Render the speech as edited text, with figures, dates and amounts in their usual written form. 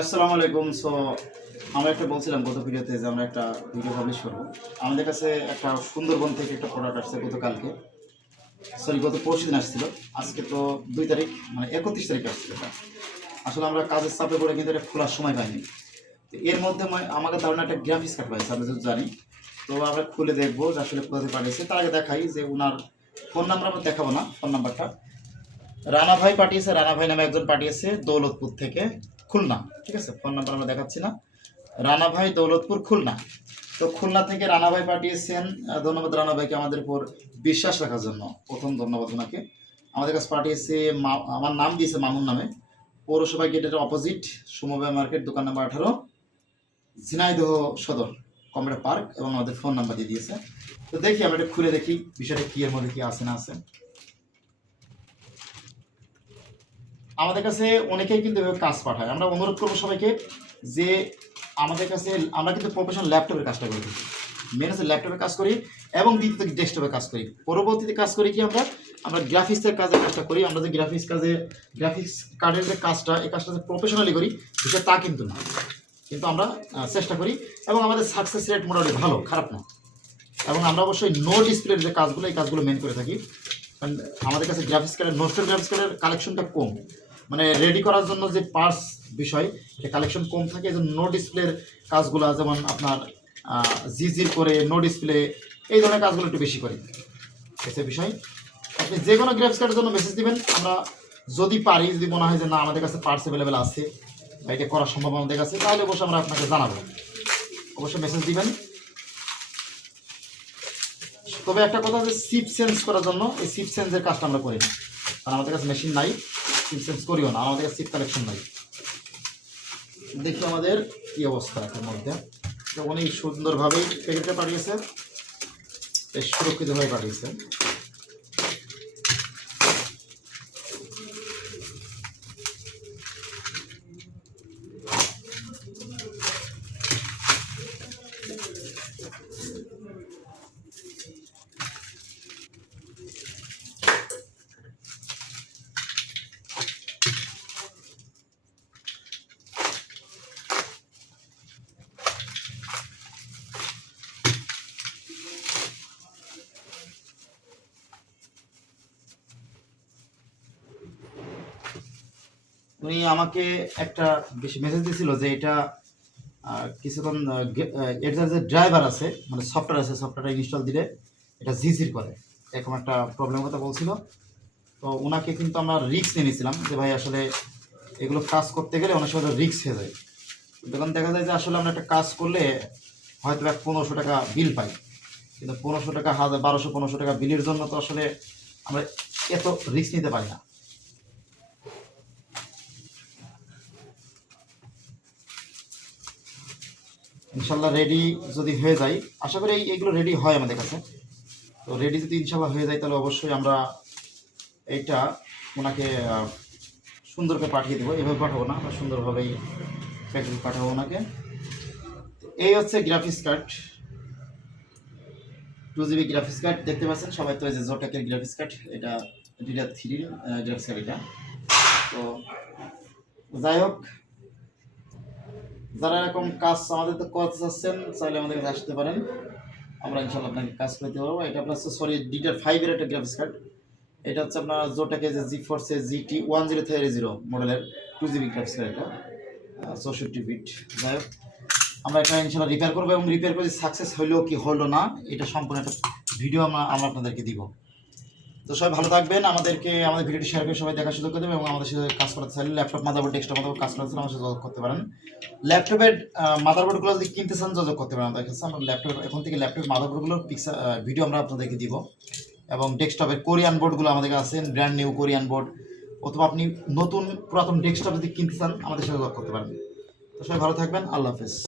আসসালামু আলাইকুম। আমরা একটা বলছিলাম গত ভিডিওতে যে আমরা একটা ভিডিও পাবলিশ করবো। আমাদের কাছে একটা সুন্দরবন থেকে একটা প্রোডাক্ট আসছে গতকালকে, গত পরশুদিন আসছিল। আজকে তো 2 তারিখ, মানে 31 তারিখে আসছিল এটা। আসলে আমরা কাজের চাপে করে কিন্তু এটা খোলার সময় পাইনি। তো এর মধ্যে আমাদের ধারণা একটা গ্রাফিক্স কার্ড পাইছে, আমরা যেহেতু জানি। তো আমরা খুলে দেখবো যে আসলে কোথা থেকে পাঠিয়েছে। তার আগে দেখাই যে ওনার ফোন নাম্বার আমরা দেখাবো না, ফোন নাম্বারটা রানা ভাই পাঠিয়েছে। রানা ভাই নামে একজন পাঠিয়েছে দৌলতপুর থেকে, খুলনা। ঠিক আছে, ফোন নাম্বার আমরা দেখাচ্ছি না। রানা ভাই দৌলতপুর, খুলনা। তো খুলনা থেকে রানা ভাই পাঠিয়েছেন। ধন্যবাদ রানা ভাইকে আমাদের উপর বিশ্বাস রাখার জন্য। প্রথম ধন্যবাদ ওনাকে। আমাদের কাছে পাঠিয়েছে, আমার নাম দিয়েছে মামুন নামে, পৌরসভা গেটের অপোজিট সমবায় মার্কেট, দোকান নাম্বার 18, ঝিনাইদহ সদর, কম্পিউটার পার্ক, এবং আমাদের ফোন নাম্বার দিয়ে দিয়েছে। তো দেখি আমরা এটা খুলে দেখি বিষয়টা কি, এর মধ্যে কি আছে না আছে। আমাদের কাছে অনেকেই কিন্তু এভাবে কাজ পাঠায়। আমরা অনুরোধ করবো সবাইকে যে আমাদের কাছে, আমরা কিন্তু প্রফেশনাল ল্যাপটপের কাজটা করে থাকি। মেন হচ্ছে ল্যাপটপে কাজ করি এবং দ্বিতীয়ত ডেস্কটপে কাজ করি। পরবর্তীতে কাজ করি কি আমরা গ্রাফিক্সের কাজটা করি। আমরা যে গ্রাফিক্স কার্ডের যে কাজটা, এই কাজটা যে প্রফেশনালি করি বিষয় তা কিন্তু না, কিন্তু আমরা চেষ্টা করি এবং আমাদের সাকসেস রেট মোটামুটি ভালো, খারাপ না। এবং আমরা অবশ্যই নো ডিসপ্লের যে কাজগুলো, এই কাজগুলো মেন করে থাকি। কারণ আমাদের কাছে গ্রাফিক্স কার্ডের কালেকশনটা কম, মানে রেডি করার জন্য যে পার্টস বিষয়, এটা কালেকশন কম থাকে। এই জন্য নো ডিসপ্লের কাজগুলো, যেমন আপনার জিজির করে নো ডিসপ্লে, এই ধরনের কাজগুলো একটু বেশি করি। সে বিষয় আপনি যে কোনো গ্রাফিক্স কার্ডের জন্য মেসেজ দিবেন। আমরা যদি পারি, যদি মনে হয় যে না আমাদের কাছে পার্টস অ্যাভেলেবেল আছে বা এটা করা সম্ভব আমাদের কাছে, তাহলে অবশ্যই আমরা আপনাকে জানাবো। অবশ্যই মেসেজ দিবেন। তবে একটা কথা, যে সিপ চেঞ্জ করার জন্য, এই সিপ চেঞ্জের কাজটা আমরা করি না, কারণ আমাদের কাছে মেশিন নাই। সিপ চেঞ্জ করিও না, আমাদের কাছে সিপ কালেকশন নাই। দেখি আমাদের কি অবস্থা এর মধ্যে। অনেক সুন্দরভাবেই প্যাকেটটা পাঠিয়েছে, বেশ সুরক্ষিতভাবে পাঠিয়েছে। উনি আমাকে একটা বেশি মেসেজ দিয়েছিল যে এটা কিছুক্ষণ, এটার যে ড্রাইভার আছে, মানে সফটওয়্যার আছে, সফটওয়্যারটা ইনস্টল দিলে এটা ঝিঝির করে, এরকম একটা প্রবলেমের কথা বলছিল। তো ওনাকে কিন্তু আমরা রিস্ক নিয়ে নিয়েছিলাম যে ভাই আসলে এগুলো কাজ করতে গেলে অনেক সময় রিস্ক হয়ে যায়। তখন দেখা যায় যে আসলে আমরা একটা কাজ করলে হয়তো 1500 টাকা বিল পাই, কিন্তু 1500 টাকা, 1200-1500 টাকা বিলের জন্য তো আসলে আমরা এত রিস্ক নিতে পারি না। ইনশাল্লাহ রেডি যদি হয়ে যায়, আশা করি এইগুলো রেডি হয় আমাদের কাছে। তো রেডি যদি ইনশাল্লাহ হয়ে যায়, তাহলে অবশ্যই আমরা এইটা ওনাকে সুন্দর করে পাঠিয়ে দেবো। এভাবে পাঠাবো না, আমরা সুন্দরভাবেই প্যাকেজ পাঠাবো ওনাকে। এই হচ্ছে graphics card, 2GB graphics card. দেখতে পাচ্ছেন সবাই তো, এই যে জোটেকের গ্রাফিক্স কার্ড, এটা 3 গ্রাফিক্স কার্ড এটা। তো যাই হোক, যারা এরকম কাজ আমাদের তো করতে চাচ্ছেন, চাইলে আমাদের কাছে আসতে পারেন, আমরা ইনশাল্লাহ আপনাকে কাজ করতে পারবো। এটা আপনার হচ্ছে DDR5 এর একটা গ্রাফিক্স কার্ড। এটা হচ্ছে আপনার জোটেকে যে GeForce GT1030 মডেলের 2GB গ্রাফিক্স কার্ড। এটা 64 বিট। যাই হোক, আমরা এটা ইনশাল্লাহ রিপেয়ার করবো, এবং রিপেয়ার করে সাকসেস হইলেও কি হলো না, এটা সম্পূর্ণ একটা ভিডিও আমরা আপনাদেরকে দিব। তো সবাই ভালো থাকবেন। আমাদের ভিডিওটি শেয়ার করে সবাই দেখার সুযোগ করে দেবেন, এবং আমাদের সাথে কাজ করতে চাইলে ল্যাপটপ, মাদারবোর্ড, ডেস্কটপ মাদারবোর্ড কাজ করতে চাইলে আমার সাথে যোগাযোগ করতে পারেন। ল্যাপটপের মাদারবোর্ডগুলো যদি কিনতে চান, যোগাযোগ করতে পারেন আমাদের কাছে। আমরা এখন থেকে ল্যাপটপের মাদারবোর্ডগুলোর ভিডিও আমরা আপনাদেরকে দিব, এবং ডেস্কটপের কোরিয়ান বোর্ডগুলো আমাদের কাছে আছে, ব্র্যান্ড নিউ কোরিয়ান বোর্ড, অথবা আপনি নতুন পুরাতন ডেস্কটপ যদি কিনতে চান, আমাদের সাথে যোগাযোগ করতে পারেন। তো সবাই ভালো থাকবেন। আল্লাহ হাফেজ।